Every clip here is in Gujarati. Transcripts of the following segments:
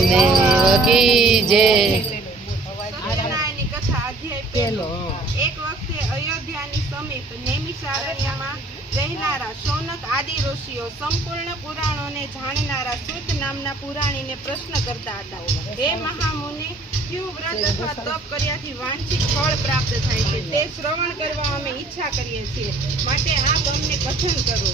દેવ કી જય। એક વખતે અયોધ્યાની સમીપ નૈમિષારણ્યમાં રહેનારા શૌનક આદિ ઋષિઓ સંપૂર્ણ પુરાણોને જાણનારા સૂત નામના પુરાણીને પ્રશ્ન કરતા હતા, હે મહામુનિ, કયું વ્રત અથવા તપ કર્યાથી વાંછિત ફળ પ્રાપ્ત થાય છે તે શ્રવણ કરવા અમે ઈચ્છા કરીએ છીએ, માટે આપ અમને કથન કરો।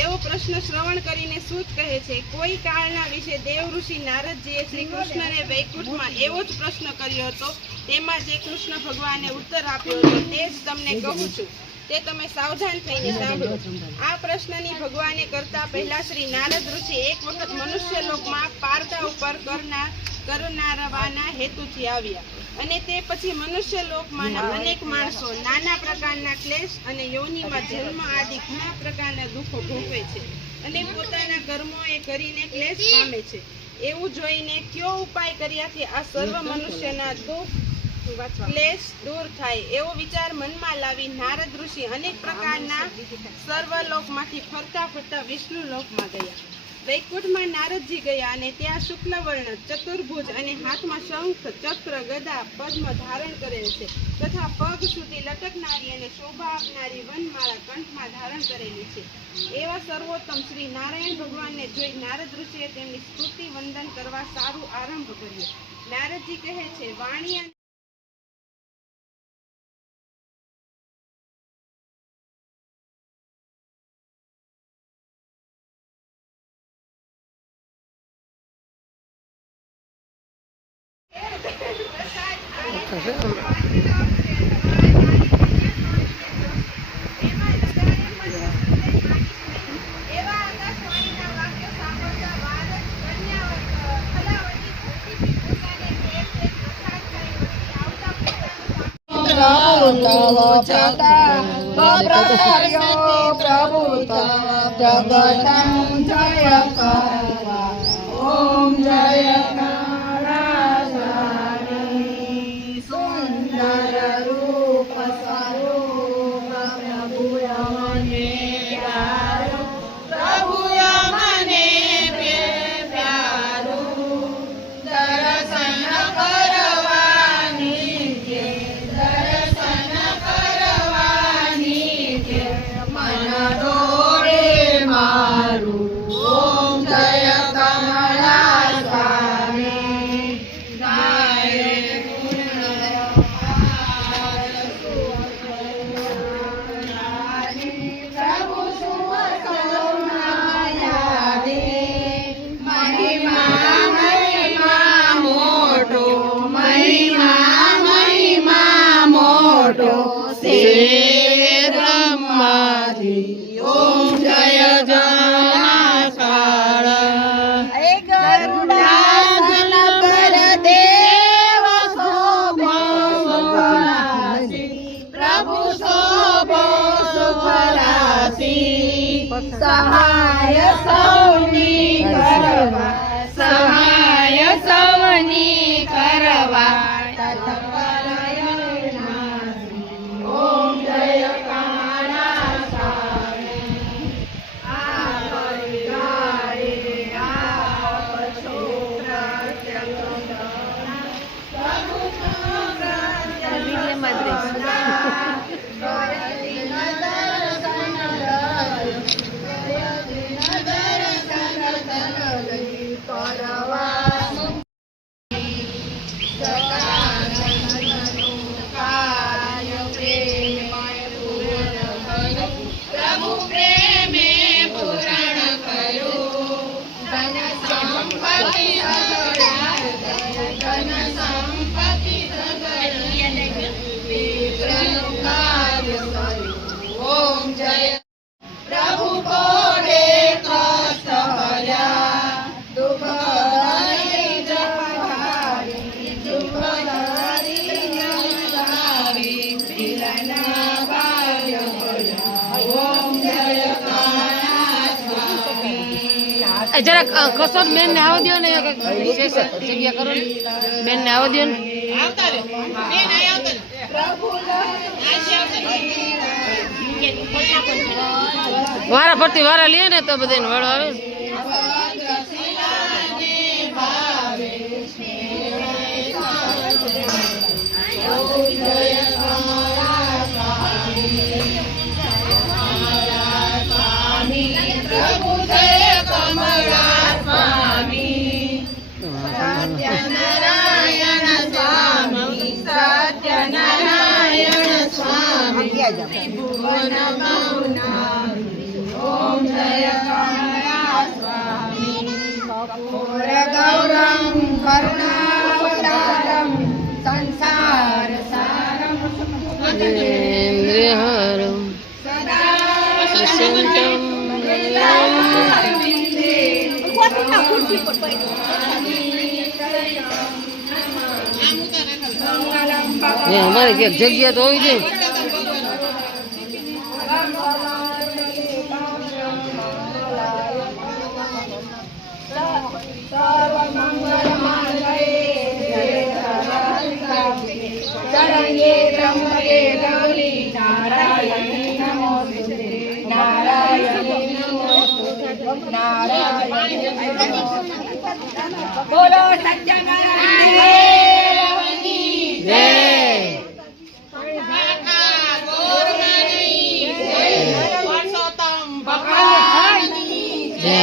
એવો પ્રશ્ન શ્રવણ કરીને સૂત કહે છે, કોઈ કાળના વિશે દેવ ઋષિ નારદજીએ શ્રી કૃષ્ણને વૈકુંઠમાં એવો જ પ્રશ્ન કર્યો હતો, તેમાં જે કૃષ્ણ ભગવાને ઉત્તર આપ્યો હતો તે જ તમને કહું છું, તે તમે સાવધાન થઈને સાંભળો। આ પ્રશ્નની ભગવાને કરતા પહેલા શ્રી નારદ ઋષિ એક વખત મનુષ્ય લોકમાં પારકા ઉપર કરનારવાના હેતુથી આવ્યા, અને તે પછી મનુષ્ય લોકમાંના અનેક માણસો નાના પ્રકારના ક્લેશ અને યોનિમાં જન્મ આદિ ઘણા પ્રકારના દુઃખો ભોગવે છે અને પોતાના કર્મોએ કરીને ક્લેશ પામે છે। એવું જોઈને કયો ઉપાય કર્યાથી આ સર્વ મનુષ્યના દુઃખ ક્લેશ દૂર થાય, એવો વિચાર મનમાં લાવી નારદ ઋષિ અનેક પ્રકારના સર્વલોકમાંથી ફરતા ફરતા વિષ્ણુ લોકમાં ગયા। વૈકુંઠમાં નારદજી ગયા અને ત્યાં શુક્લવર્ણ ચતુર્ભુજ અને હાથમાં શંખ, ચક્ર, ગદા, પદ્મ ધારણ કરેલ છે તથા પગ સુધી લટકનારી અને શોભા આપનારી વનમાળા કંઠમાં ધારણ કરેલી છે, એવા સર્વોત્તમ શ્રી નારાયણ ભગવાનને જોઈ નારદ ઋષિએ તેમની સ્તુતિ વંદન કરવા સારું આરંભ કર્યો। નારદજી કહે છે, વાણી प्रभु जगतं जय करवा। ओम जय नारायणी सुंदर रूप स्वरूप प्रभु यमने प्यारो, प्रभु यमने प्यारो, दर्शन करवानी के दर्शन करवानी के मन डोरे मारू। ओम जय कमला स्वामी गाय प्रभु सुवसौनायादे महिमा महिमा मोटो महिमा महिमा मोटो से ब्रह्मादि। ओम जय जनाकार गरुडासन पर देव शोभो सुखराशि, प्रभु शोभो सुखराशि, सहाय सौनी करवा सहाय सवनी करवा तत्परयणासि। ओम जय कामना स्वामी आप गाड़े आप छोरा जगदना प्रभु प्रभु प्रेमे पूर्ण करो, धन संपत्ति धन संपत्ति कार्य करो। ओम जय प्रभु कोडे कष्ट हर्या दुख दरिद्र हारी, दुख दरिद्र हारी मिलना भाग्य भया। ओम जय काना स्वामी। जरा कसोट बेन ने आवा दियो ने विशेष जग्या करो ने बेन ने आवा दियो ने આવતા રે બેન આયા આવતા પ્રભુ वारा फरती वारा लिए ने तो बधाने वाळो आवे। भद्र शिला ने ભુવન ગૌનારી ઓમ જય કમલા સ્વામી કપૂર ગૌરમ કરુણાવતારમ સંસાર સારમ ઇન્દ્રિયહારમ વસંતમ અમારે ક્યાંક જગ્યા તો હોવી જોઈએ. શરણ્યે ત્રંબકે ગૌરી નારાયણી નમોસ્તુતે નારાયણી નમોસ્તુતે નારાયણી બોલો સત્યનારાયણ દેવની જય. પુરુષોત્તમ ભગવાનની જય.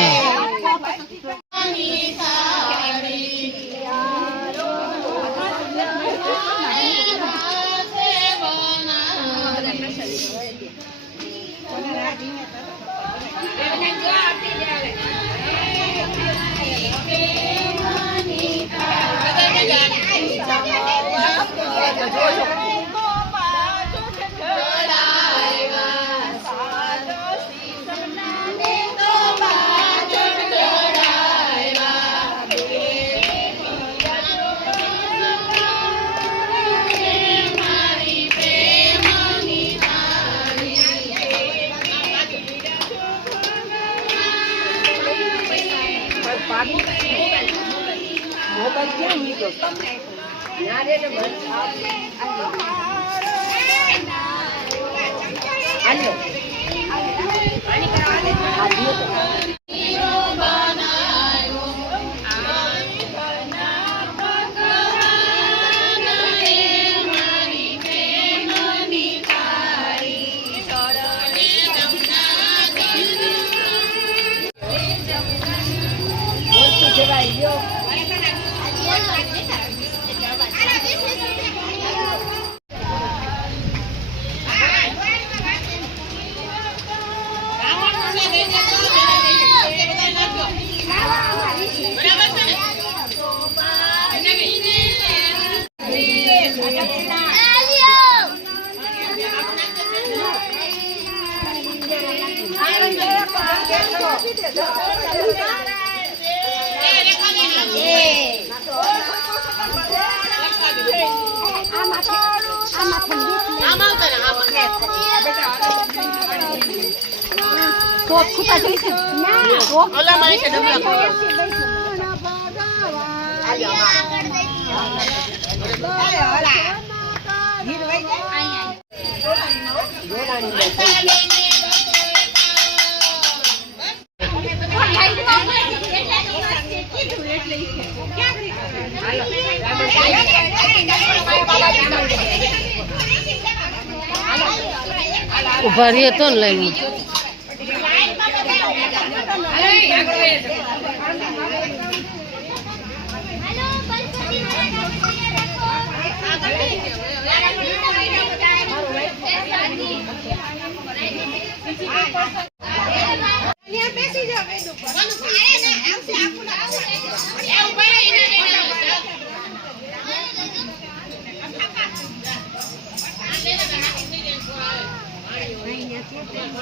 ઉભા રહીએ તો ને લાઈન.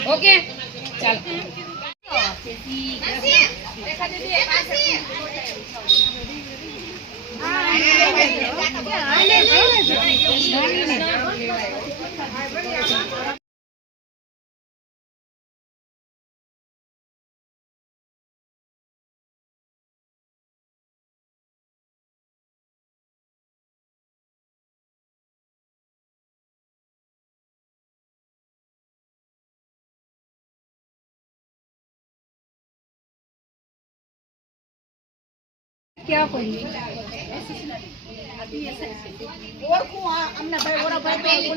ઓકે ચાલો क्या कोई ઓળખું અમને ભાઈ ઓરા ભાઈ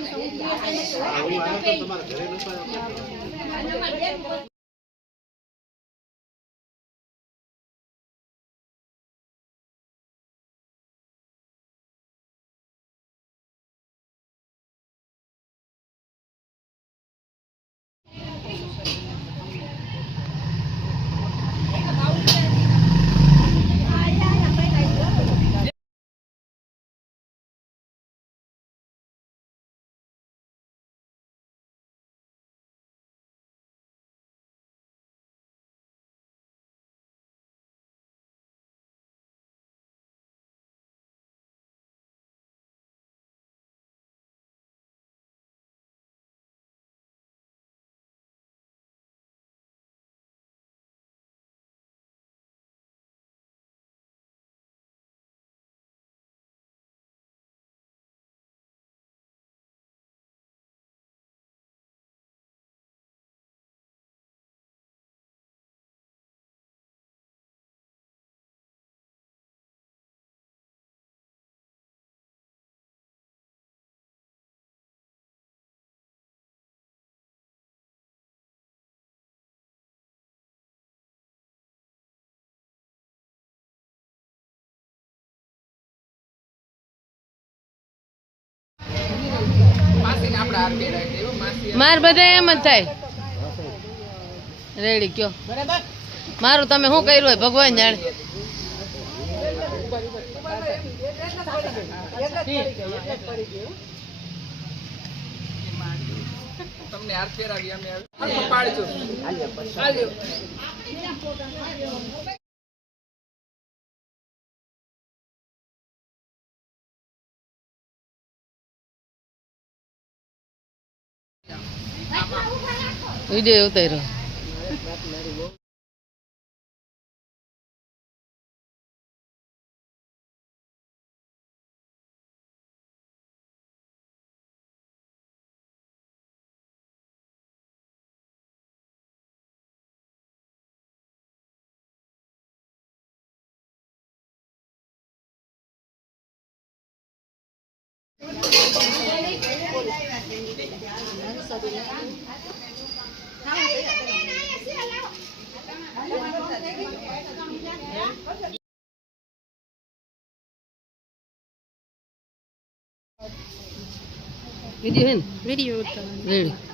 માર બધા એમ જ થાય રેડી કયો મારું તમે શું કર્યું હોય ભગવાન જાણે તમને હાથ ફેરાવી અમે પાડજો વિડીયો ઉતાર્યો વિડીયો હે ને વિડીયો રેડી